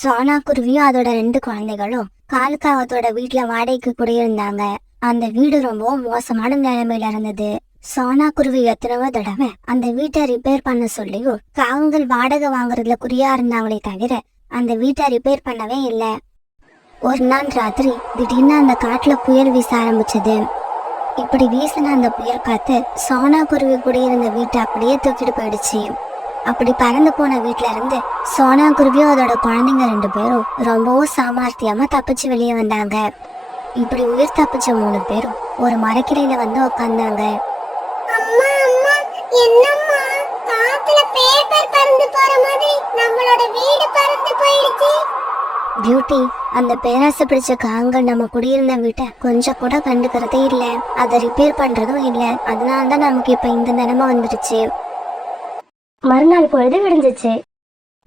சோனா குருவியும் அதோட 2 குழந்தைகளும் காலுக்காகத்தோட வீட்டுல வாடகைக்கு குடியிருந்தாங்க. அந்த வீடு ரொம்பவும் மோசமான நிலைமையில இருந்தது. சோனா குருவி எத்தனவோ தடவை அந்த வீட்டை ரிப்பேர் பண்ண சொல்லியும் காகங்கள் வாடகை வாங்குறதுல குறியா இருந்தாங்களே தவிர அந்த வீட்டை ரிப்பேர் பண்ணவே இல்லை. ஒரு நாள் ராத்திரி திடீர்னு அந்த காட்டுல புயல் வீச ஆரம்பிச்சது. இப்படி வீசின அந்த புயல் காத்து சோனா குருவி குடியிருந்த வீட்டை அப்படியே தூக்கிட்டு போயிடுச்சு. அப்படி பறந்து போன வீட்டுல இருந்து சோனா குருவியும் அதோட குழந்தைங்க 2 பேரும் ரொம்பவும் சாமர்த்தியமா தப்பிச்சு வெளியே வந்தாங்க. இப்படி உயிர் தப்பிச்ச 3 பேரும் ஒரு மரக்கிளையில வந்து உட்கார்ந்தாங்க. பியூட்டி, அந்த பேராசை பிடிச்ச காகங்கள் நம்ம குடியிருந்த வீட்டை கொஞ்சம் கூட கண்டுக்கிறதே இல்ல, அதை ரிப்பேர் பண்றதும் இல்ல. அதனாலதான் நமக்கு இப்ப இந்த நிலைமை வந்துடுச்சு. மறுநாள் பொழுது விடிஞ்சிச்சு.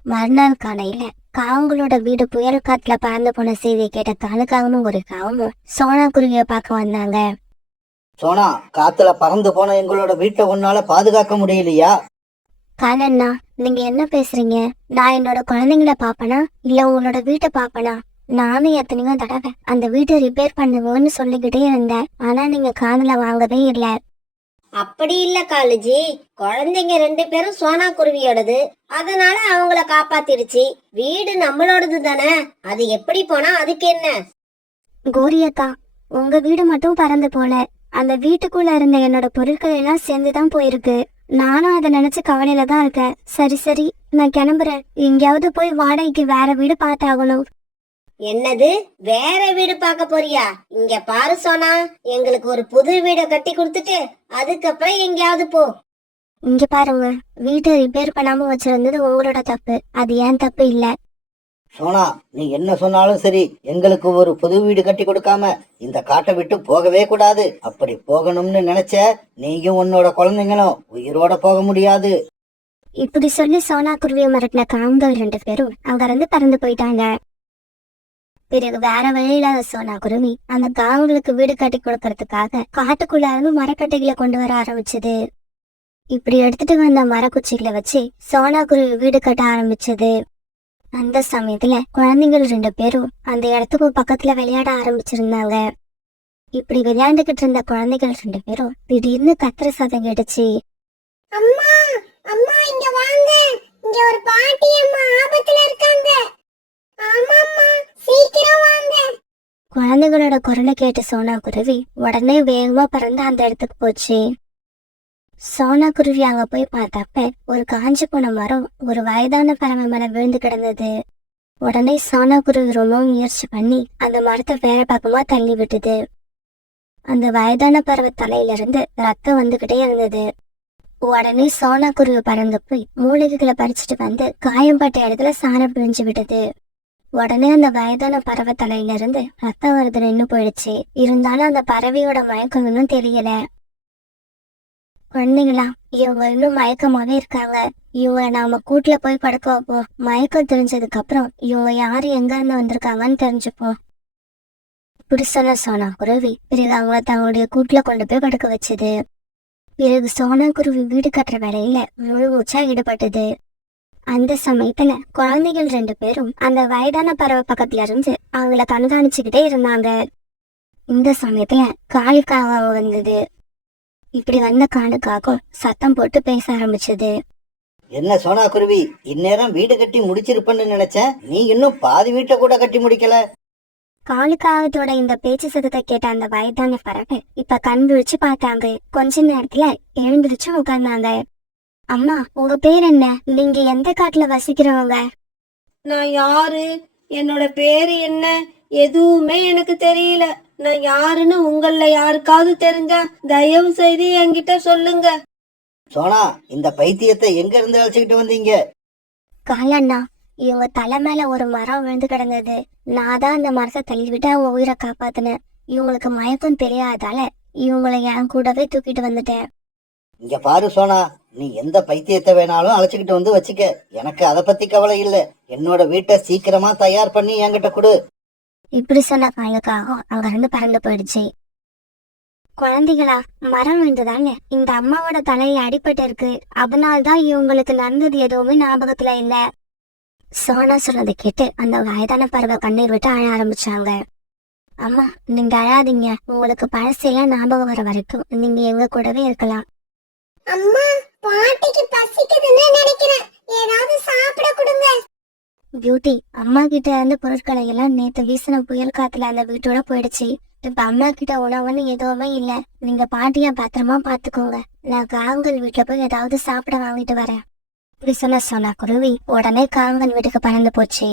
மறுநாள் காலையில காகங்களோட வீடு புயல் காத்துல பறந்து போன செய்தியை கேட்ட காலுக்காகவும் ஒரு காகமும் சோனா குருவிய பார்க்க வந்தாங்க. சோனா, காத்துல பறந்து போன எங்களோட வீட்டை உன்னால பாதுகாக்க முடியலையா? காலண்ணா, நீங்க என்ன பேசுறீங்க? நான் என்னோட குழந்தைங்களை பாப்பனா இல்ல உங்களோட வீட்டை பாப்பனா? நானும் எத்தனையோ தடவை அந்த வீட்டை ரிப்பேர் பண்ணுவோன்னு சொல்லிக்கிட்டே இருந்தேன். ஆனா நீங்க காதுல வாங்கவே இல்ல. அப்படி இல்ல காலுஜி, குழந்தைங்க 2 பேரும் சோனா குருவியோடது, அதனால அவங்கள காப்பாத்திடுச்சு. வீடு நம்மளோடது தானே, அது எப்படி போனா அதுக்கு என்ன? கோரியக்கா, உங்க வீடு மட்டும் பறந்து போல, அந்த வீட்டுக்குள்ள இருந்த என்னோட பொருட்கள் எல்லாம் சேர்ந்துதான் போயிருக்கு. நானும் அதை நினைச்சு கவலையில தான் இருக்கேன். சரி சரி, நான் கிளம்புறேன். எங்கேயாவது போய் வாடகைக்கு வேற வீடு பார்த்தாகணும். என்னது, வேற வீடு பார்க்க போறியா? இங்க பாரு சோனா, எங்களுக்கு ஒரு புது வீடை கட்டி கொடுத்துட்டு அதுக்கப்புறம் எங்கேயாவது போ. இங்க பாருங்க, வீட்டை ரிப்பேர் பண்ணாம வச்சிருந்தது உங்களோட தப்பு, அது ஏன் தப்பு இல்ல. சோனா, நீ என்ன சொன்னாலும் சரி, எங்களுக்கு ஒரு புது வீடு கட்டி கொடுக்காம இந்த காட்டை விட்டு போகவே கூடாது. அப்படி போகணும்னு நினைச்ச நீயும் உன்னோட குழந்தைங்களும் உயிரோட போக முடியாது. இப்படி சொல்லி சோனா குருவியை மிரட்டின காகங்கள் 2 பேரும் அங்க இருந்து பறந்து போயிட்டாங்க. பிறகு வேற வழியில்லாத சோனா குருவி அந்த காகங்களுக்கு வீடு கட்டி கொடுக்கறதுக்காக காட்டுக்குள்ள இருந்து மரக்கட்டைகளை கொண்டு வர ஆரம்பிச்சது. இப்படி எடுத்துட்டு வந்த மரக்குச்சிகளை வச்சு சோனா குருவி வீடு கட்ட ஆரம்பிச்சது. அந்த சமயத்துல குழந்தைகள் 2 பேரும் அந்த இடத்துக்கு பக்கத்துல விளையாட ஆரம்பிச்சிருந்தாங்க. இப்படி விளையாண்டுகிட்டு இருந்த குழந்தைகள் 2 பேரும் திடீர்னு கத்துற சத்தம் கேட்டுச்சு. அம்மா அம்மா, இங்க வாங்க, இங்க ஒரு பாட்டி அம்மா ஆபத்துல இருக்காங்க. ஆமாம்மா, சீக்கிரம் வாங்க. குழந்தைகளோட குரலை கேட்டு சோனா குருவி உடனே வேகமா பறந்து அந்த இடத்துக்கு போச்சு. சோனா குருவி அங்க போய் பார்த்தப்ப ஒரு காஞ்சி போன மரம் ஒரு வயதான பறவை மேல விழுந்து கிடந்தது. உடனே சோனா குருவி ரொம்பவும் முயற்சி பண்ணி அந்த மரத்தை வேற பக்கமா தள்ளி விட்டுது. அந்த வயதான பறவை தலையில இருந்து ரத்தம் வந்துகிட்டே இருந்தது. உடனே சோனா குருவி பறந்து போய் மூலிகைகளை பறிச்சுட்டு வந்து காயம்பட்ட இடத்துல சாணம் பிழிஞ்சு விட்டது. உடனே அந்த வயதான பறவை தலையில இருந்து ரத்தம் வருது நின்று போயிடுச்சு. இருந்தாலும் அந்த பறவையோட மயக்கம் இன்னும் தெரியல. குழந்தைங்களா, இவங்க இன்னும் மயக்கமாவே இருக்காங்க. இவங்க நாம கூட்டுல போய் படுக்க வைப்போம். மயக்கம் தெரிஞ்சதுக்கு அப்புறம் இவங்க யாரு எங்க இருந்து வந்திருக்காங்கன்னு தெரிஞ்சுப்போம். இப்படி சொன்ன சோனா குருவி பிறகு அவங்கள தங்களுடைய கூட்டுல கொண்டு போய் படுக்க வச்சது. பிறகு சோனா குருவி வீடு கட்டுற வேலையில முழு மூச்சா ஈடுபட்டது. அந்த சமயத்துல குழந்தைகள் 2 பேரும் அந்த வயதான பறவை பக்கத்துல இருந்து அவங்கள கண்காணிச்சுக்கிட்டே இருந்தாங்க. இந்த சமயத்துல காலுக்காக வந்தது. இப்படி வந்த காலுக்காக சத்தம் போட்டு பேச ஆரம்பிச்சது. என்ன சோனா குருவி, இந்நேரம் வீடு கட்டி முடிச்சிருப்பன்னு நினைச்சேன். நீ இன்னும் பாதி வீட்டை கூட கட்டி முடிக்கல. காலுக்காகத்தோட இந்த பேச்சு சத்தத்தை கேட்ட அந்த வயதான பறவை இப்ப கண் விழிச்சு பார்த்தாங்க. கொஞ்ச நேரத்துல எழுந்திருச்சு உட்கார்ந்தாங்க. அம்மா, உங்க பேர் என்ன? நீங்க எந்த காட்டுல வசிக்கிறவங்க? நான் யாரு, என்னோட பேரு என்ன, எதுவுமே எனக்கு தெரியல. நான் யாருன்னு உங்கள யாருக்காவது தெரிஞ்சா தயவு செய்து என்கிட்ட சொல்லுங்க. சோனா, இந்த பைத்தியத்தை எங்க இருந்து அழைச்சுக்கிட்டு வந்தீங்க? காலண்ணா, இவங்க தலை மேல ஒரு மரம் விழுந்து கிடந்தது. நான் தான் அந்த மரத்தை தள்ளிவிட்டு அவங்க உயிரை காப்பாத்தினேன். இவங்களுக்கு மயக்கம் தெரியாதால இவங்களை என் கூடவே தூக்கிட்டு வந்துட்டேன். இங்க பாரு சோனா, நீ எந்த பைத்தியத்தை வேணாலும் அழைச்சுக்கிட்டு வந்து வச்சுக்க. எனக்கு அதை பத்தி கவலை இல்ல. என்னோட வீட்டை சீக்கிரமா தயார் பண்ணி என்கிட்ட கொடு. இப்படி சொன்ன காலுக்காக அங்க இருந்து பறந்து போயிடுச்சு. குழந்தைகளா, மரம் விழுந்துதாங்க இந்த அம்மாவோட தலையில அடிபட்டு இருக்கு. அதனால்தான் இவங்களுக்கு நடந்தது எதுவுமே ஞாபகத்துல இல்ல. சோனா சொன்னதை கேட்டு அந்த வயதான பறவை கண்ணீர் விட்டு அழ ஆரம்பிச்சாங்க. அம்மா, நீங்க அழாதீங்க. உங்களுக்கு பழசையெல்லாம் ஞாபகம் வர வரைக்கும் நீங்க எங்க கூடவே இருக்கலாம். அம்மா, பாட்டிக்கு பசிக்குதுன்னு நினைக்கிறேன். ஏதாவது சாப்பிட கொடுங்க. பியூட்டி, அம்மா கிட்ட இருந்த பொருட்களை எல்லாம் நேத்து வீசின புயல் காத்துல அந்த வீட்டோட போயிடுச்சு. இப்ப அம்மா கிட்ட உணவுன்னு எதுவுமே இல்ல. நீங்க பாட்டிய பத்திரமா பாத்துக்கோங்க. நான் காங்கல் வீட்டுல போய் ஏதாவது சாப்பிட வாங்கிட்டு வரேன். இப்படி சொன்ன சோனா குருவி உடனே காங்கல் வீட்டுக்கு பறந்து போச்சு.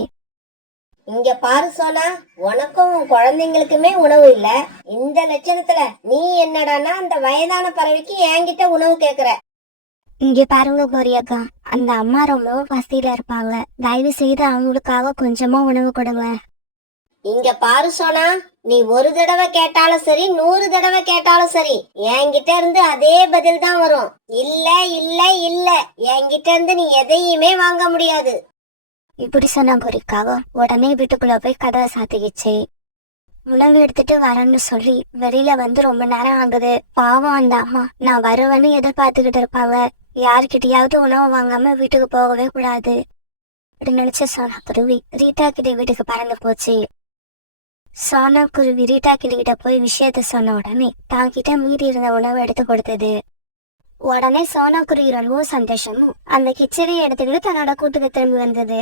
இங்க பாரு சோனா, உனக்கும் உன் குழந்தைங்களுக்குமே உணவு இல்ல. இந்த லட்சணத்துல நீ என்னடான்னா அந்த வயதான பறவைக்கு என்கிட்ட உணவு கேக்குற. இங்க பாருங்க கோரி அக்கா, அந்த அம்மா ரொம்பவும் பசியில இருப்பாங்க. தயவு செய்து அவங்களுக்காக கொஞ்சமா உணவு கொடுங்க. இங்க பாரு சோனா, நீ ஒரு தடவை கேட்டாலும் சரி, 100 தடவை கேட்டாலும் சரி, என்கிட்ட இருந்து அதே பதில் தான் வரும். இல்ல இல்ல இல்ல, என்கிட்ட இருந்து நீ எதையுமே வாங்க முடியாது. இப்படி சொன்ன கோரிக்காக உடனே வீட்டுக்குள்ள போய் கதவை சாத்திக்கிச்சு. உணவு எடுத்துட்டு வரேன்னு சொல்லி வெளியில வந்து ரொம்ப நேரம் ஆகுது. பாவம் அந்த அம்மா, நான் வருவேன்னு எதிர்பார்த்துக்கிட்டு இருப்பாங்க. யாருக்கிட்டையாவது உணவு வாங்காம வீட்டுக்கு போகவே கூடாது அப்படி நினைச்ச சோனா குருவி ரீட்டா கிட்ட வீட்டுக்கு பறந்து போச்சு. சோனா குருவி ரீட்டா கிட்ட போய் விஷயத்த சொன்ன உடனே தான் கிட்ட மீறி இருந்த உணவு எடுத்து கொடுத்தது. உடனே சோனா குருவி ரொம்பவும் சந்தோஷமும் அந்த கிச்சடியை எடுத்துக்கிட்டு தன்னோட கூட்டுக்கு திரும்பி வந்தது.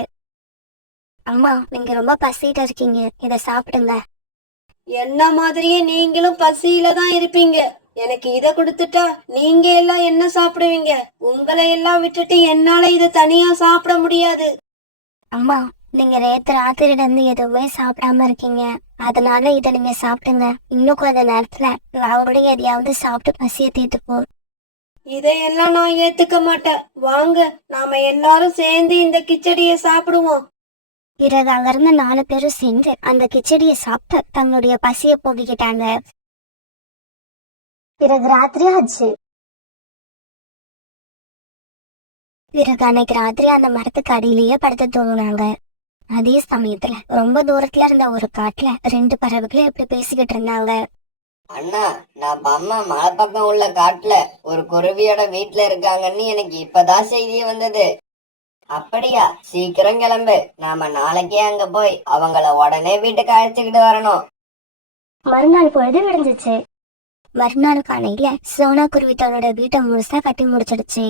அம்மா, நீங்க ரொம்ப பசிட்டு இருக்கீங்க, இத சாப்பிடுங்க. என்ன மாதிரியே நீங்களும் பசியில தான் இருப்பீங்க. எனக்கு இத கொடுத்துட்டா நீங்க எல்லாம் என்ன சாப்பிடுவீங்க? உங்களை எல்லாம் விட்டுட்டு என்னால இத தனியா சாப்பிட முடியாது. அம்மா, நீங்க நேத்து ராத்திரில இருந்து எதுவுமே சாப்பிடாம இருக்கீங்க. அதனால இத நீங்க சாப்பிடுங்க. இன்னும் கொஞ்ச நேரத்துல நான் கூட எதையாவது சாப்பிட்டு பசிய தீர்த்துப்போம். இதையெல்லாம் நான் ஏத்துக்க மாட்டேன். வாங்க, நாம எல்லாரும் சேர்ந்து இந்த கிச்சடிய சாப்பிடுவோம். பிறகு அங்கிருந்த 4 பேரும் சேர்ந்து அந்த கிச்சடியை சாப்பிட்டு தங்களுடைய பசிய போக்கிக்கிட்டாங்க. பிறகு ராத்திரி ஆச்சு. பிறகு அன்னைக்கு ராத்திரி அந்த மரத்துக்கு அடியிலேயே படுத்து தூங்குனாங்க. அதே சமயத்துல ரொம்ப தூரத்துல இருந்த ஒரு காட்டுல 2 பறவைகளும் எப்படி பேசிக்கிட்டு இருந்தாங்க. அண்ணா, நான் அம்மா மலை பக்கம் உள்ள காட்டுல ஒரு குருவியோட வீட்டுல இருக்காங்கன்னு எனக்கு இப்பதான் செய்தி வந்தது. அப்படியா? சீக்கிரம் கிளம்பு. நாம நாளைக்கே அங்க போய் அவங்கள உடனே வீட்டுக்கு அழைச்சுக்கிட்டு வரணும். மறுநாள் பொழுது விடிஞ்சிச்சு. மறுநாள் காலையில சோனா குருவி தன்னோட வீட்டை முழுசா கட்டி முடிச்சிடுச்சு.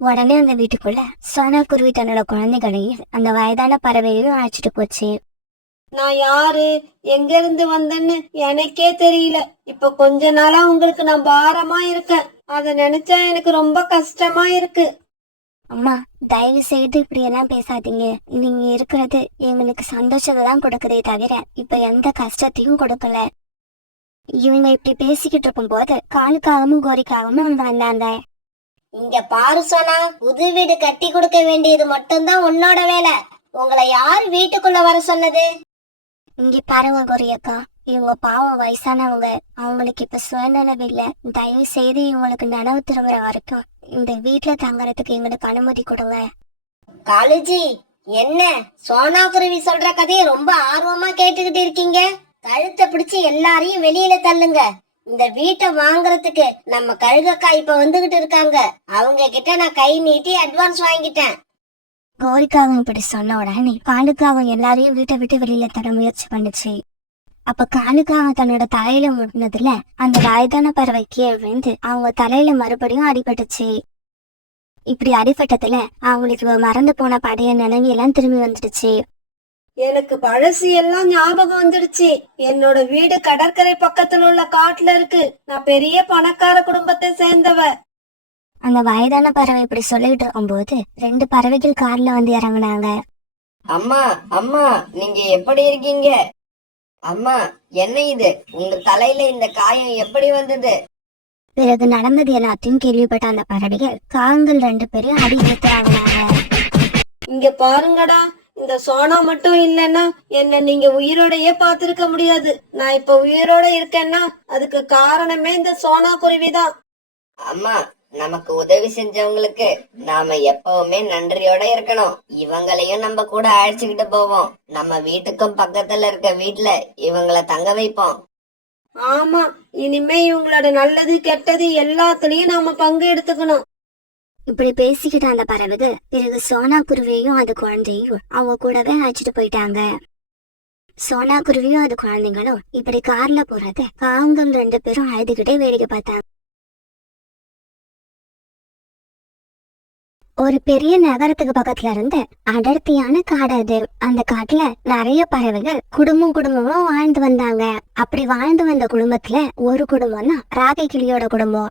உடனே அந்த வீட்டுக்குள்ள சோனா குருவி தன்னோட குழந்தைகளையும் அந்த வயதான பறவையையும் அழைச்சிட்டு போச்சு. நான் யாரு, எங்க இருந்து வந்தேன்னு எனக்கே தெரியல. இப்ப கொஞ்ச நாளா உங்களுக்கு நான் பாரமா இருக்கேன். அத நினைச்சா எனக்கு ரொம்ப கஷ்டமா இருக்கு. அம்மா, தயவு செய்து இப்படி எல்லாம் பேசாதீங்க. நீங்க இருக்கிறது எங்களுக்கு சந்தோஷத்தை தான் கொடுக்குதே தவிர இப்ப எந்த கஷ்டத்தையும் கொடுக்கல. இவங்க இப்படி பேசிக்கிட்டு இருக்கும் போது காலுக்காகவும் கோரிக்காகவும் அவங்க வந்தாங்க. இங்க பாரு சோனா, புது வீடு கட்டி கொடுக்க வேண்டியது மட்டும்தான் உன்னோட வேலை. உங்களை யார் வீட்டுக்குள்ள வர சொன்னது? இங்க பாருங்க கோரியக்கா, இவங்க பாவம் வயசானவங்க. அவங்களுக்கு இப்ப சுயநலவு இல்ல. தயவு செய்து இவங்களுக்கு நனவு திரும்புற வரைக்கும் இந்த வீட்டுல தங்கறதுக்கு எங்களுக்கு அனுமதி கொடுங்க. காலுஜி, என்ன சோனா குருவி சொல்ற கதையை ரொம்ப ஆர்வமா கேட்டுக்கிட்டு இருக்கீங்க? கழுத்தை பிடிச்சு எல்லாரையும் வெளியில தள்ளுங்க. இந்த வீட்டை வாங்குறதுக்கு நம்ம கழுகக்கா இப்ப வந்துகிட்டு இருக்காங்க. அவங்க கிட்ட நான் கை நீட்டி அட்வான்ஸ் வாங்கிட்டேன். கோரிக்காவும் இப்படி சொன்ன உடனே காலுக்காவும் எல்லாரையும் வீட்டை விட்டு வெளியில தர முயற்சி பண்ணுச்சு. அப்ப காலுக்காக தன்னோட தலையில முட்டினதுல அந்த வயதான பறவை கீழே விழுந்து அவங்க தலையில மறுபடியும் அடிபட்டுச்சு. இப்படி அடிபட்டதுல அவங்களுக்கு மறந்து போன பழைய நினைவு எல்லாம் திரும்பி வந்துடுச்சு. எனக்கு பழசு எல்லாம் ஞாபகம் வந்துடுச்சு. என்னோட வீடு கடற்கரை பக்கத்துல உள்ள காட்டுல இருக்கு. நான் பெரிய பணக்கார குடும்பத்தை சேர்ந்தவ. அந்த வயதான பறவை இப்படி சொல்லிட்டு இருக்கும்போது 2 பறவைகள் கார்ல வந்து இறங்குனாங்க. அம்மா, அம்மா, நீங்க எப்படி இருக்கீங்க? அம்மா, என்ன இது? உங்க தலையில இந்த காயம் எப்படி வந்தது? பிறகு நடந்தது எல்லாத்தையும் கேள்விப்பட்ட அந்த பறவைகள் காகங்கள் 2 பேரையும் அடி ஏத்துறாங்க. இங்க பாருங்கடா, இந்த சோனா மட்டும் இல்லைன்னா என்ன நீங்க உயிரோடயே பாத்திருக்க முடியாது. நான் இப்ப உயிரோட இருக்கேன்னா அதுக்கு காரணமே இந்த சோனா குருவிதான். அம்மா, நமக்கு உதவி செஞ்சவங்களுக்கு நாம எப்பவுமே நன்றியோட இருக்கணும். இவங்களையும் நம்ம கூட அழைச்சுக்கிட்டு போவோம். நம்ம வீட்டுக்கும் பக்கத்துல இருக்க வீட்டுல இவங்களை தங்க வைப்போம். ஆமா, இனிமே இவங்களோட நல்லது கெட்டது எல்லாத்துலயும் நாம பங்கு எடுத்துக்கணும். இப்படி பேசிக்கிட்ட அந்த பறவைகள் பிறகு சோனா குருவியையும் அது குழந்தையும் அவங்க கூடவே அழைச்சிட்டு போயிட்டாங்க. சோனா குருவியும் அது குழந்தைங்களும் இப்படி கார்ல போறத அவங்க 2 பேரும் அழுதுகிட்டே வேடிக்கை பார்த்தாங்க. ஒரு பெரிய நகரத்துக்கு பக்கத்துல இருந்து அடர்த்தியான காடு அது. அந்த காட்டுல நிறைய பறவைகள் குடும்பமா வாழ்ந்து வந்தாங்க. அப்படி வாழ்ந்து வந்த குடும்பத்துல ஒரு குடும்பம் தான் ராக்கி கிளியோட குடும்பம்.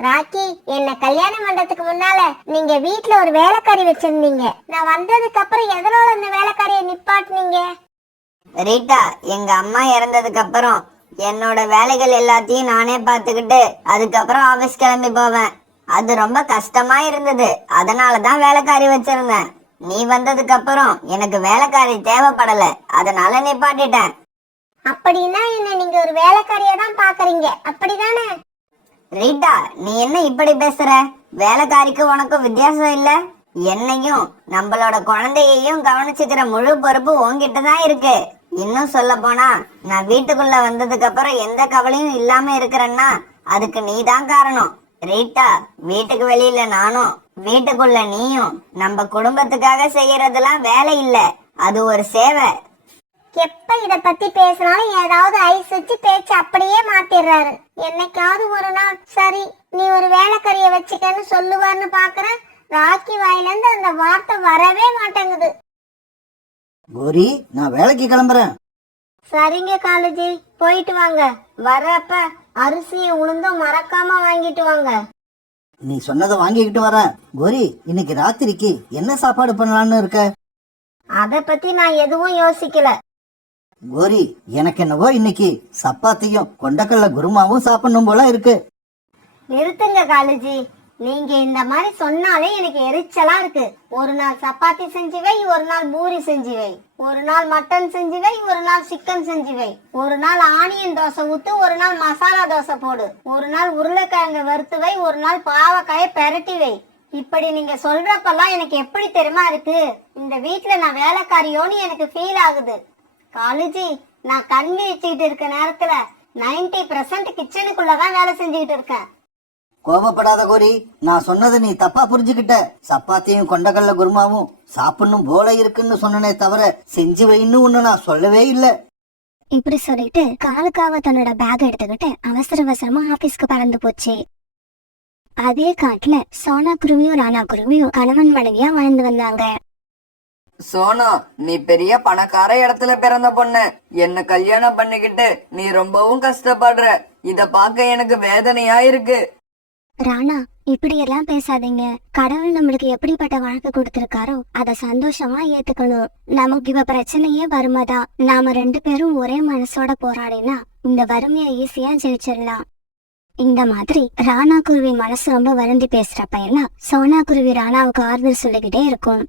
ராக்கி, என்ன கல்யாணம் பண்றதுக்கு முன்னால நீங்க வீட்ல ஒரு வேலைக்காரி வச்சிருந்தீங்க. நான் வந்ததுக்கு அப்புறம் எதனால அந்த வேலைக்காரியை நிப்பாட்டினீங்க? ரீட்டா, எங்க அம்மா இறந்ததுக்கு அப்புறம் என்னோட வேலைகள் எல்லாத்தையும் நானே பார்த்துக்கிட்டு அதுக்கப்புறம் ஆபீஸ் கிளம்பி போவேன். அது ரொம்ப கஷ்டமா இருந்தது. அதனாலதான் வேலைக்காரி வச்சிருந்தேன். நீ வந்ததுக்கு அப்புறம் எனக்கு வேலைக்காரி தேவைப்படல, அதனால நிப்பாட்டிட்டேன். அப்படின்னா என்ன நீங்க ஒரு வேலைக்காரியா தான் பாக்குறீங்க, அப்படிதானே? ரீட்டா, நீ என்ன இப்படி பேசுற? வேலைக்காரிக்கு உனக்கும் வித்தியாசம் இல்ல? என்னையும் நம்மளோட குழந்தையையும் கவனிச்சுக்கிற முழு பொறுப்பு உன்கிட்ட தான் இருக்கு. இன்னும் சொல்ல போனா, நான் வீட்டுக்குள்ள வந்ததுக்கு அப்புறம் எந்த கவலையும் இல்லாம இருக்கிறேன்னா அதுக்கு நீ தான் காரணம். ரீட்டா, வீட்டுக்கு வெளியில நானும் வீட்டுக்குள்ள நீயும் நம்ம குடும்பத்துக்காக செய்யறதெல்லாம் வேலை இல்ல, அது ஒரு சேவை. எப்ப இத பத்தி பேசினாலும் ஏதாவது ஐஸ் வச்சு பேச்சு அப்படியே மாத்திடுறாரு. என்னைக்காவது ஒரு நாள் சரி நீ ஒரு வேலைக்காரிய வச்சுக்கன்னு சொல்லுவார்னு பாக்குறேன். ராக்கி வாயில இருந்து அந்த வார்த்தை வரவே மாட்டேங்குது. கோரி, நான் வேலைக்கு கிளம்புறேன். சரிங்க காலேஜி, போயிட்டு வாங்க. வரப்ப அரிசியும் உளுந்தும் மறக்காம வாங்கிட்டு வாங்க. நீ சொன்னதை வாங்கிக்கிட்டு வரேன். கோரி, இன்னைக்கு ராத்திரிக்கு என்ன சாப்பாடு பண்ணலான்னு இருக்க? அத பத்தி நான் எதுவும் யோசிக்கல. கோரி, எனக்கு என்னவோ இன்னைக்கு சப்பாத்தியும் கொண்டக்கல்ல குருமாவும் சாப்பிடணும் போல இருக்கு. நிறுத்துங்க காலேஜி, நீங்க இந்த மாதிரி சொன்னாலே எனக்கு எரிச்சலா இருக்கு. ஒரு நாள் சப்பாத்தி செஞ்சு வை, ஒரு நாள் பூரி செஞ்சு வை, ஒரு நாள் மட்டன் செஞ்சு வை, ஒரு நாள் சிக்கன் செஞ்சு வை, ஒரு நாள் ஆனியன் தோசை ஊத்து, ஒரு நாள் மசாலா தோசை போடு, ஒரு நாள் உருளைக்கிழங்கு வறுத்து வை, ஒரு நாள் பாவக்காயை பெரட்டி வை. இப்படி நீங்க சொல்றப்பெல்லாம் எனக்கு எப்படி தெரியுமா இருக்கு, இந்த வீட்டுல நான் வேலைக்காரியோன்னு எனக்கு ஃபீல் ஆகுது. காலேஜி, நான் கண் விழிச்சுக்கிட்டு இருக்க நேரத்துல 90% கிச்சனுக்குள்ளதான் வேலை செஞ்சுக்கிட்டு இருக்கேன். கோபப்படாத கோரி, நான் சொன்னதை நீ தப்பா புரிஞ்சுக்கிட்ட. சப்பாத்தியும் கொண்டக்கல்ல குருமாவும் சாப்பிடணும் போல இருக்குன்னு சொன்னனே தவிர செஞ்சு வைன்னு ஒண்ணு நான் சொல்லவே இல்லை. இப்படி சொல்லிட்டு காலுக்காக தன்னோட பேக் எடுத்துக்கிட்டு அவசரமா ஆபீஸ்க்கு பறந்து போச்சு. அதே காட்டுல சோனா குருவியும் ராணா குருவியும் கணவன் மனைவியா வாழ்ந்து வந்தாங்க. சோனா, நீ பெரிய பணக்கார இடத்துல பிறந்த பொண்ணு. என்ன கல்யாணம் பண்ணிக்கிட்டு நீ ரொம்பவும் கஷ்டப்படுற. இத பார்க்க எனக்கு வேதனையா இருக்கு. ராணா, இப்படி எல்லாம் பேசாதீங்க. கடவுள் நம்மளுக்கு எப்படிப்பட்ட வாழ்க்கை கொடுத்திருக்காரோ அதை சந்தோஷமா ஏத்துக்கணும். நமக்கு இப்ப பிரச்சனையே வறுமைதான். நாம 2 பேரும் ஒரே மனசோட போராடினா இந்த வறுமையை ஈஸியா ஜெயிச்சிடலாம். இந்த மாதிரி ராணா குருவி மனசு ரொம்ப வருந்தி பேசுறப்ப எல்லாம் சோனா குருவி ராணாவுக்கு ஆறுதல் சொல்லிக்கிட்டே இருக்கும்.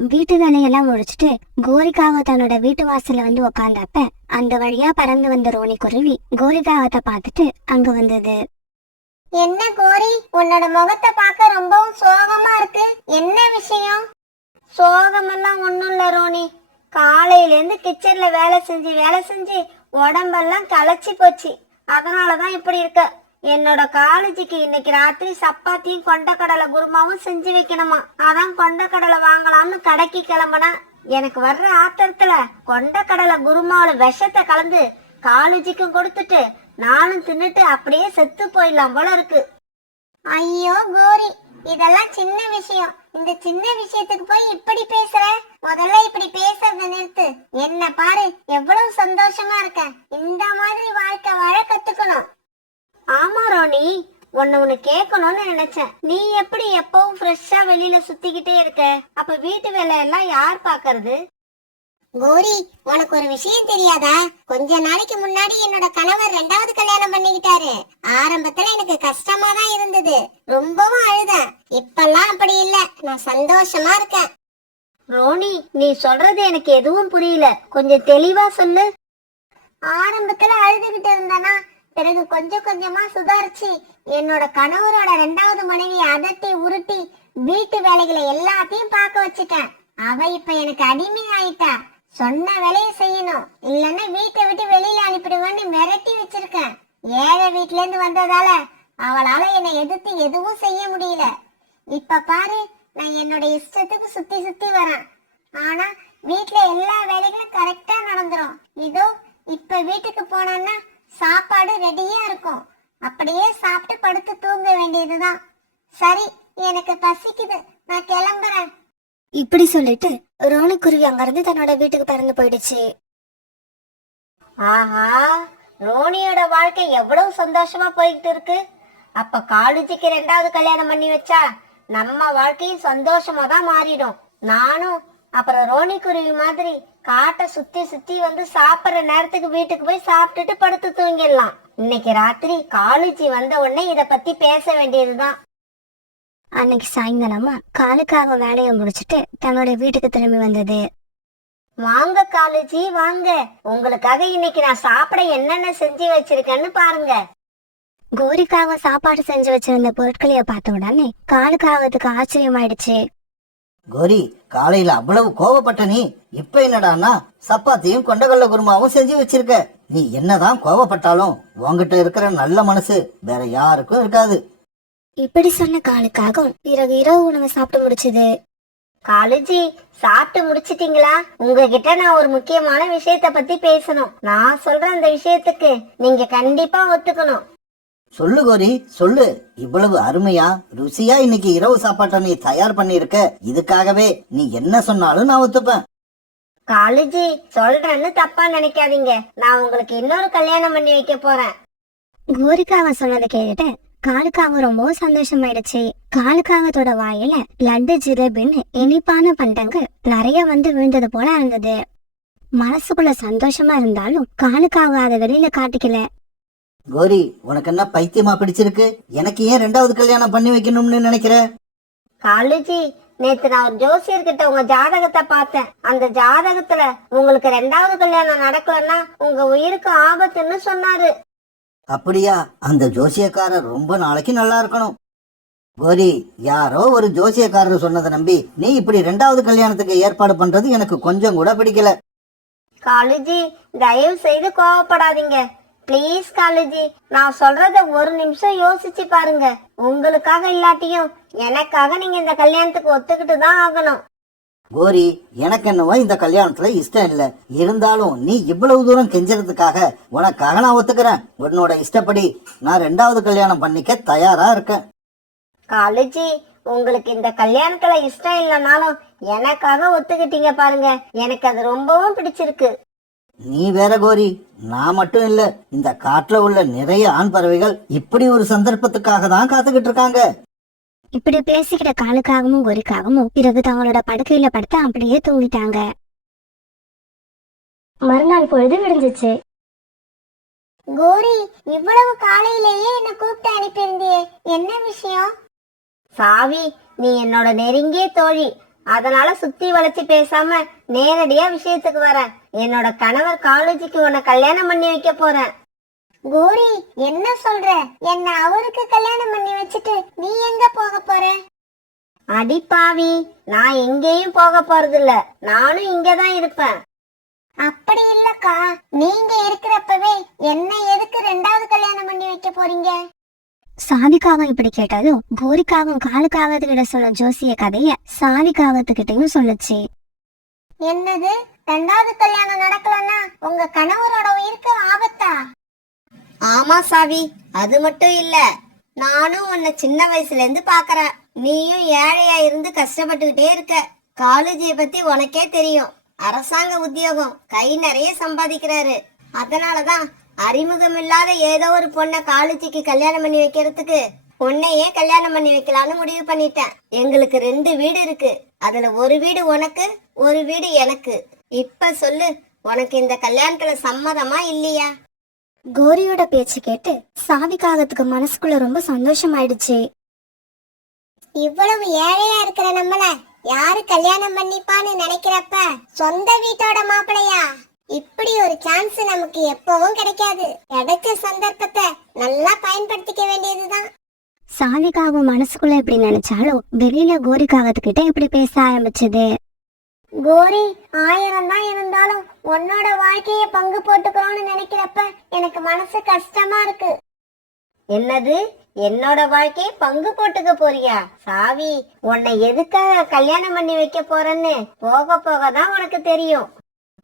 வீட்டு வேலையெல்லாம் முடிச்சுட்டு கோரிக்காக தன்னோட வீட்டு வாசல்ல வந்து உக்காந்தப்ப அந்த வழியா பறந்து வந்த ரோனி குருவி கோரிக்காகத்தை பார்த்துட்டு அங்க வந்தது. என்ன கோரி, உன்னோட முகத்தை பார்க்க ரொம்பவும் சோகமா இருக்கு. என்ன விஷயம்? சோகமெல்லாம் ஒண்ணும் இல்ல ரோனி. காலையில இருந்து கிச்சன்ல வேலை செஞ்சு உடம்பெல்லாம் களைச்சி போச்சு. அதனாலதான் இப்படி இருக்க. என்னோட காலேஜுக்கு இன்னைக்கு ராத்திரி சப்பாத்தியும் கொண்டக்கடலை குருமாவும் செஞ்சு வைக்கணுமா. அதான் கொண்டக்கடலை வாங்கலாம்னு கடைக்கு கிளம்புனேன். எனக்கு வர்ற ஆத்திரத்துல கொண்டக்கடலை குருமாவில விஷத்தை கலந்து காலேஜுக்கும் கொடுத்துட்டு நானும் தின்னுட்டு அப்படியே செத்து போயிடலாம் போல இருக்கு. ஐயோ கோரி, இதெல்லாம் சின்ன விஷயம். இந்த சின்ன விஷயத்துக்கு போய் இப்படி பேசுற? முதல்ல இப்படி பேசுறத நிறுத்து. என்ன பாரு, எவ்வளவு சந்தோஷமா இருக்க. இந்த மாதிரி வாழ்க்கை வாழ கத்துக்கணும். ஆமா ரோனி, ஒன்னு கேட்கணும்னு நினைச்சேன். நீ எப்படி எப்பவும் ஃப்ரெஷ்ஷா வெளியில சுத்திக்கிட்டே இருக்க? அப்ப வீட்டு வேலை எல்லாம் யார் பாக்குறது? கோரி, உனக்கு ஒரு விஷயம் தெரியாதா? கொஞ்ச நாளைக்கு முன்னாடி என்னோட கணவர் 2வது கல்யாணம் பண்ணிக்கிட்டாரு. ஆரம்பத்துல எனக்கு கஷ்டமா தான் இருந்தது, ரொம்பவும் அழுதேன். இப்பெல்லாம் அப்படி இல்ல, நான் சந்தோஷமா இருக்கேன். ரோனி, நீ சொல்றது எனக்கு எதுவும் புரியல, கொஞ்சம் தெளிவா சொல்லு. ஆரம்பத்துல அழுதுகிட்டு இருந்தனா, பிறகு கொஞ்சம் கொஞ்சமா சுதாரிச்சு என்னோட கணவரோட 2வது மனைவி அதட்டி உருட்டி வீட்டு வேலைகளை எல்லாத்தையும் பார்க்க வச்சுட்டேன். அவ இப்ப எனக்கு அடிமை ஆயிட்டா. சொன்ன வேலையை செய்யணும், இல்லன்னா வீட்டை விட்டு வெளியில அனுப்பிடுவேன்னு மிரட்டி வச்சிருக்கேன். ஏழை வீட்டுல இருந்து வந்ததால அவளால என்னை எதிர்த்து எதுவும் செய்ய முடியல. இப்ப பாரு, நான் என்னோட இஷ்டத்துக்கு சுத்தி சுத்தி வரேன். ஆனா வீட்ல எல்லா வேலைகளும் கரெக்டா நடந்துரும். இதோ இப்ப வீட்டுக்கு போனோம்னா சாப்பாடு ரெடியா இருக்கும். அப்படியே சாப்பிட்டு படுத்து தூங்க வேண்டியதுதான். சரி, எனக்கு பசிக்குது, நான் கிளம்புறேன். இப்படி சொல்லிட்டு ரோனிக்குருவி அங்கிருந்து தன்னோட வீட்டுக்கு பறந்து போயிடுச்சு. ஆஹா, ரோனியோட வாழ்க்கை எவ்வளவு சந்தோஷமா போய்கிட்டு இருக்கு. அப்ப காலேஜுக்கு 2வது கல்யாணம் பண்ணி வச்சா நம்ம வாழ்க்கையும் சந்தோஷமா தான் மாறிடும். நானும் அப்புறம் ரோனி குருவி மாதிரி காட்டை சுத்தி சுத்தி வந்து சாப்பிடுற நேரத்துக்கு வீட்டுக்கு போய் சாப்பிட்டுட்டு படுத்து தூங்கிடலாம். இன்னைக்கு ராத்திரி காலேஜ் வந்த உடனே இத பத்தி பேச வேண்டியதுதான். அன்னைக்கு சாயங்காலமா காலுக்காக வேலையை முடிச்சிட்டு தன்னோட வீட்டுக்கு திரும்பி வந்தது. வாங்க காலேஜி, வாங்க. உங்களுக்காக இன்னைக்கு நான் சாப்பிட என்னென்ன செஞ்சு வச்சிருக்கேன்னு பாருங்க. கோரிக்காக சாப்பாடு செஞ்சு வச்சிருந்த பொருட்களைய பார்த்த உடனே காலுக்காகத்துக்கு ஆச்சரியமாயிடுச்சு. கோரி, காலையில அவ்வளவு கோவப்பட்ட நீ இப்ப என்னடான்னா சப்பாத்தியும் கொண்டகல்ல குருமாவும் செஞ்சு வச்சிருக்க. நீ என்னதான் கோவப்பட்டாலும் உன்கிட்ட இருக்கிற நல்ல மனசு வேற யாருக்கும் இருக்காது. இப்படி சொன்ன காலுக்காகவும் பிறகு இரவு உணவை சாப்பிட்டு முடிச்சது. காலேஜி, சாப்பிட்டு முடிச்சிட்டீங்களா? உங்ககிட்ட நான் ஒரு முக்கியமான விஷயத்த பத்தி பேசணும். நான் சொல்ற அந்த விஷயத்துக்கு நீங்க கண்டிப்பா ஒத்துக்கணும். சொல்லு கோரி, சொல்லு. இவ்வளவு அருமையா ருசியா இன்னைக்கு இரவு சாப்பாட்டை நீ தயார் பண்ணிருக்க. இதுக்காகவே நீ என்ன சொன்னாலும் நான் ஒத்துப்பேன். காலேஜி, சொல்றேன்னு தப்பா நினைக்காதீங்க. நான் உங்களுக்கு இன்னொரு கல்யாணம் பண்ணி வைக்க போறேன். கோரிக்காக சொன்னதை கேட்டுட்டு காலுக்காக ரொம்ப சந்தோஷமாயிடுச்சு. காலுக்காகத்தோட வாயில லட்டு ஜிலேபின்னு இனிப்பான பண்டங்கள் நிறைய வந்து விழுந்தது போல இருந்தது. மனசுக்குள்ள சந்தோஷமா இருந்தாலும் காலுக்காக அதை வெளியில காட்டிக்கல. கோரி, உனக்கு என்ன பைத்தியமா பிடிச்சிருக்கு? எனக்கு ஏன் 2வது கல்யாணம் பண்ணி வைக்கணும்னு நினைக்கிற? காலேஜி, நேத்து நான் ஒரு ஜோசியர்கிட்ட உங்க ஜாதகத்தை பார்த்தேன். அந்த ஜாதகத்துல உங்களுக்கு 2வது கல்யாணம் நடக்கலன்னா உங்க உயிருக்கு ஆபத்துன்னு சொன்னாரு. அப்படியா? அந்த ஜோசியக்காரர் ரொம்ப நாளைக்கு நல்லா இருக்கணும். கோரி, யாரோ ஒரு ஜோசியக்காரர் சொன்னதை நம்பி நீ இப்படி 2வது கல்யாணத்துக்கு ஏற்பாடு பண்றது எனக்கு கொஞ்சம் கூட பிடிக்கல. காலேஜி, தயவு செய்து கோவப்படாதீங்க பிளீஸ். காலேஜி, நான் சொல்றத ஒரு நிமிஷம் யோசிச்சு பாருங்க. உங்களுக்காக இல்லாட்டியும் எனக்காக நீங்க இந்த கல்யாணத்துக்கு ஒத்துக்கிட்டு தான் ஆகணும். கோரி, எனக்கு என்னவோ இந்த கல்யாணத்துல இஷ்டம் இல்ல. இருந்தாலும் நீ இவ்வளவு தூரம் கெஞ்சறதுக்காக உனக்காக நான் ஒத்துக்கிறேன். உன்னோட இஷ்டப்படி நான் 2வது கல்யாணம் பண்ணிக்க தயாரா இருக்கேன். காலேஜி, உங்களுக்கு இந்த கல்யாணத்துல இஷ்டம் இல்லைனாலும் எனக்காக ஒத்துக்கிட்டீங்க பாருங்க. எனக்கு அது ரொம்பவும் பிடிச்சிருக்கு. நீ வேற கோரி, நான் மட்டும் இல்ல, இந்த காட்டுல உள்ள நிறைய ஆண் பறவைகள் இப்படி ஒரு சந்தர்ப்பத்துக்காக தான் காத்துக்கிட்டு இருக்காங்க. இப்படி பேசிக்கிட்ட காலுக்காகவும் கோரிக்காகவும் பிறகு தங்களோட படுக்கையில படுத்து அப்படியே தூங்கிட்டாங்க. மறுநாள் பொழுது விடிஞ்சிச்சு. கோரி, இவ்வளவு காலையிலேயே என்ன கூப்பிட்டு அனுப்பியிருந்தியே, என்ன விஷயம்? சாவி, நீ என்னோட நெருங்கிய தோழி. அதனால சுத்தி வளைச்சு பேசாம நேரடியா விஷயத்துக்கு வரேன். என்னோட கணவர் காலேஜுக்கு உன்னை கல்யாணம் பண்ணி வைக்க போறேன். கோரி, என்ன சொல்ற? என்ன அவருக்கு கல்யாணம் பண்ணி வச்சுட்டு நீ எங்க போக போற? அடி பாவி, நான் எங்கேயும் போக போறது இல்ல. நானும் இங்கதான் இருப்பேன். அப்படி இல்லக்கா, நீங்க இருக்கிறப்பவே என்ன எதுக்கு 2வது கல்யாணம் பண்ணி வைக்க போறீங்க? சாதிக்காகம் இப்படி கேட்டதும் கோரிக்காகவும் காலுக்காகத்துக்கிட்ட சொன்ன ஜோசிய கதைய சாதிக்காகத்துக்கிட்டையும் சொல்லுச்சு. என்னது, 2வது கல்யாணம் நடக்கலன்னா உங்க கணவரோட உயிருக்கு ஆபத்தா? ஆமா சாவி, அது மட்டும் இல்ல. நானும் உன்னை சின்ன வயசுல இருந்து பாக்குறேன். நீயும் ஏழையா இருந்து கஷ்டப்பட்டுக்கிட்டே இருக்க. காலேஜிய பத்தி உனக்கே தெரியும். அரசாங்க உத்தியோகம், கை நிறைய சம்பாதிக்கிறாரு. அதனாலதான் அறிமுகம் இல்லாத ஏதோ ஒரு பொண்ணை காலேஜுக்கு கல்யாணம் பண்ணி வைக்கிறதுக்கு உன்னையே கல்யாணம் பண்ணி வைக்கலான்னு முடிவு பண்ணிட்டேன். எங்களுக்கு 2 வீடு இருக்கு. அதுல ஒரு வீடு உனக்கு, ஒரு வீடு எனக்கு. இப்ப சொல்லு, உனக்கு இந்த கல்யாணத்துல சம்மதமா இல்லையா? கோரியோட பேச்சு கேட்டு சாதிக்காகத்துக்கு மனசுக்குள்ள ரொம்ப சந்தோஷமாயிடுச்சு. இவ்வளவு ஏழையா இருக்கிற நம்மள யாரு கல்யாணம் பண்ணிப்பான்னு நினைக்கிறப்ப சொந்த வீட்டோட மாப்பிளையா? இப்படி ஒரு சான்ஸ் நமக்கு எப்பவும் கிடைக்காது. கிடைச்ச சந்தர்ப்பத்தை நல்லா பயன்படுத்திக்க வேண்டியதுதான். சாதிக்காகவும் மனசுக்குள்ள இப்படி நினைச்சாலும் வெளியில கோரிக்காகத்துக்கிட்ட இப்படி பேச ஆரம்பிச்சது. கோரி, 1000 தான் இருந்தாலும் உன்னோட வாழ்க்கைய பங்கு போட்டுக்கிறோம்னு நினைக்கிறப்ப எனக்கு மனசு கஷ்டமா இருக்கு. என்னது, என்னோட வாழ்க்கையை பங்கு போட்டுக்க போறியா? சாவி, உன்னை எதுக்காக கல்யாணம் பண்ணி வைக்க போறேன்னு போக போக தான் உனக்கு தெரியும்.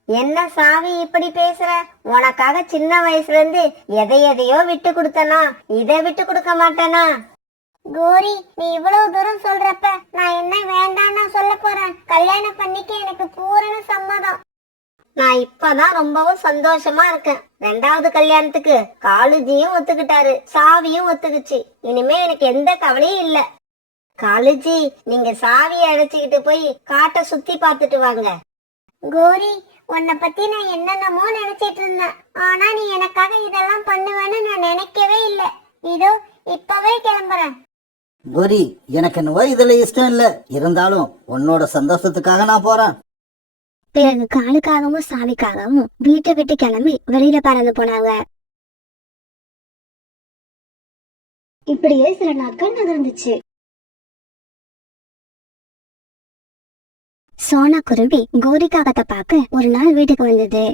என்ன சாவி இப்படி பேசுற? உனக்காக சின்ன வயசுல இருந்து எதையோ விட்டு கொடுத்தனா, இதை விட்டு கொடுக்க மாட்டேனா? கோரி, நீ இவ்வளவு தூரம் சொல்றப்ப நான் என்ன வேண்டாம்னு சொல்ல போறேன்? கல்யாணம் பண்ணிக்க எனக்கு பூரண சம்மதம். நான் இப்பதான் ரொம்பவும் சந்தோஷமா இருக்கேன். 2வது கல்யாணத்துக்கு காலுஜியும் ஒத்துக்கிட்டாரு, சாவியும் ஒத்துக்குச்சு. இனிமே எனக்கு எந்த கவலையும் இல்ல. காலுஜி, நீங்க சாவியை அழைச்சிக்கிட்டு போய் காட்டை சுத்தி பார்த்துட்டு வாங்க. கோரி, உன்னை பத்தி நான் என்னென்னமோ நினைச்சிட்டு இருந்தேன். ஆனா நீ எனக்காக இதெல்லாம் பண்ணுவேன்னு நான் நினைக்கவே இல்லை. இதோ இப்பவே கிளம்புறேன். கோரி, எனக்கு என்னவோ இதுல இஷ்டம் இல்ல. இருந்தாலும் உன்னோட சந்தோஷத்துக்காக நான் போறேன். பிறகு காலுக்காகவும் சாவிக்காகவும் வீட்டை விட்டு கிளம்பி வெளியில பறந்து போனாங்க. இப்படியே சில நாட்கள் நகர்ந்துச்சு. சோனா குருவி கோரி காகத்தை பார்க்க ஒரு நாள் வீட்டுக்கு வந்தது.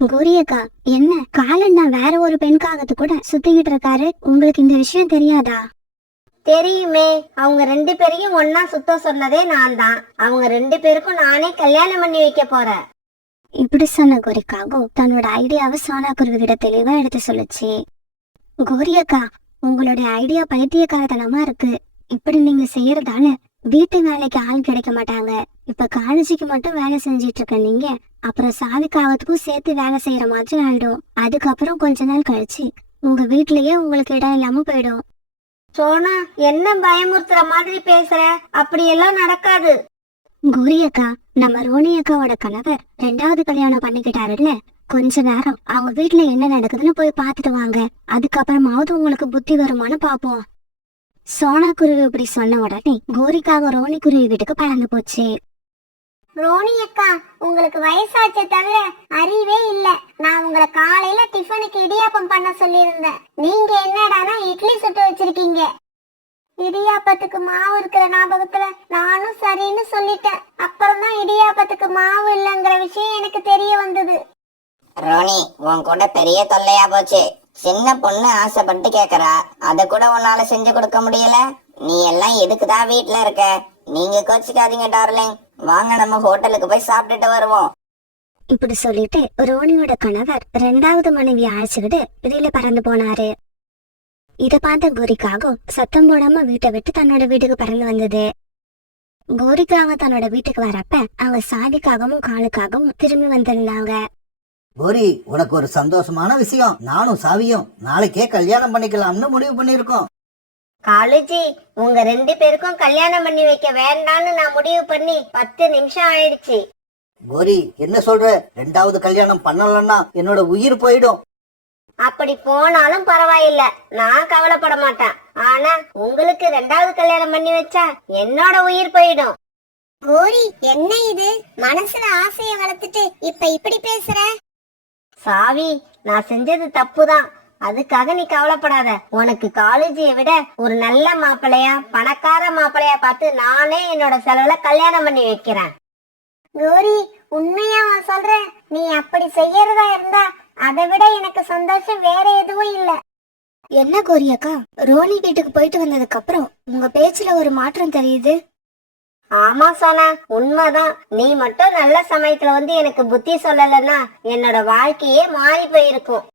கோரி அக்கா, என்ன காலன்னா வேற ஒரு பெண் காகத்து கூட சுத்திக்கிட்டு இருக்காரு, உங்களுக்கு இந்த விஷயம் தெரியாதா? தெரியுமே, அவங்க 2 பேரையும் ஒன்னா சுத்த சொன்னதே நான் தான். அவங்க 2 பேருக்கும் நானே கல்யாணம் பண்ணி வைக்க போறேன். இப்படி சொன்ன கோரிக்காகவும் தன்னோட ஐடியாவை சோனா குருவி கிட்ட தெளிவா எடுத்து சொல்லுச்சு. கோரி அக்கா, உங்களுடைய ஐடியா பைத்தியக்காரத்தனமா இருக்கு. இப்படி நீங்க செய்யறதால வீட்டு வேலைக்கு ஆள் கிடைக்க மாட்டாங்க. இப்ப காலேஜுக்கு மட்டும் வேலை செஞ்சிட்டு இருக்க நீங்க அப்புறம் சாவிக்காகத்துக்கும் சேர்த்து வேலை செய்யற மாதிரி ஆயிடும். அதுக்கப்புறம் கொஞ்ச நாள் கழிச்சு உங்க வீட்லயே உங்களுக்கு இடம் இல்லாம போயிடும். சோனா, என்ன பயமுறுத்துற மாதிரி பேசுற? அப்படியெல்லாம் நடக்காது. கோரி அக்கா, நம்ம ரோனி அக்காவோட கணவர் 2வது கல்யாணம் பண்ணிக்கிட்டாருல்ல, கொஞ்ச நேரம் அவங்க வீட்டுல என்ன நடக்குதுன்னு போய் பாத்துட்டு வாங்க. அதுக்கப்புறமாவது உங்களுக்கு புத்தி வருமானு பாப்போம். சோனா குருவி இப்படி சொன்ன உடனே கோரிக்காக ரோனி குருவி வீட்டுக்கு பறந்து போச்சு. ரோனி அக்கா, உங்களுக்கு வயசாச்சே தவிர அறிவே இல்ல. நான் உங்களை காலையில டிஃபனுக்கு இடியாப்பம் பண்ண சொல்லியிருந்தேன். நீங்க என்னடானா இட்லி சுட்டு வச்சிருக்கீங்க. இடியாப்பத்துக்கு மாவு இருக்கிற ஞாபகத்துல நானும் சரின்னு சொல்லிட்டேன். அப்புறம் தான் இடியாப்பத்துக்கு மாவு இல்லைங்கிற விஷயம் எனக்கு தெரிய வந்தது. ரோனி, உன் கூட பெரிய தொல்லையா போச்சு. சின்ன பொண்ணு ஆசைப்பட்டு கேக்குறா, அத கூட உன்னால செஞ்சு கொடுக்க முடியல. நீ எல்லாம் எதுக்குதான் வீட்டுல இருக்க? நீங்க கோச்சிக்காதீங்க டார்லிங், வாங்க நம்ம ஹோட்டலுக்கு போய் சாப்பிட்டுட்டு வருவோம். இப்படி சொல்லிட்டு ரோனியோட கணவர் 2வது மனைவி அழைச்சுக்கிட்டு வெளியில பறந்து போனாரு. இத பார்த்த கோரிக்காகவும் சத்தம் போடாம வீட்டை விட்டு தன்னோட வீட்டுக்கு பறந்து வந்தது. கோரிக்காக தன்னோட வீட்டுக்கு வரப்ப அவங்க சாதிக்காகவும் காலுக்காகவும் திரும்பி வந்திருந்தாங்க. கோரி, உனக்கு ஒரு சந்தோஷமான விஷயம். நானும் சாவியும் நாளைக்கே கல்யாணம் பண்ணிக்கலாம்னு முடிவு பண்ணிருக்கோம். காலேஜி, உங்க 2 பேருக்கும் கல்யாணம் பண்ணி வைக்க வேண்டான்னு நான் முடிவு பண்ணி 10 நிமிஷம் ஆயிடுச்சு. கோரி, என்ன சொல்ற? 2வது கல்யாணம் பண்ணலன்னா என்னோட உயிர் போயிடும். அப்படி போனாலும் பரவாயில்ல, நான் கவலைப்பட மாட்டேன். ஆனா உங்களுக்கு 2வது கல்யாணம் பண்ணி வச்சா என்னோட உயிர் போயிடும். கோரி, என்ன இது? மனசுல ஆசைய வளர்த்துட்டு இப்ப இப்படி பேசுற? சாவி, நான் செஞ்சது தப்புதான். அதுக்காக நீ கவலைப்படாத. உனக்கு காலேஜியை விட ஒரு நல்ல மாப்பிள்ளையா, பணக்கார மாப்பிள்ளையா பார்த்து நானே என்னோட செலவுல கல்யாணம் பண்ணி வைக்கிறேன். கோரி, உண்மையா சொல்ற? நீ அப்படி செய்யறதா இருந்தா அதை விட எனக்கு சந்தோஷம் வேற எதுவும் இல்ல. என்ன கோரி அக்கா, ரோனி வீட்டுக்கு போயிட்டு வந்ததுக்கு அப்புறம் உங்க பேச்சுல ஒரு மாற்றம் தெரியுது. ஆமா சோனா, உண்மைதான். நீ மட்டும் நல்ல சமயத்துல வந்து எனக்கு புத்தி சொல்லலன்னா என்னோட வாழ்க்கையே மாறி போயிருக்கும்.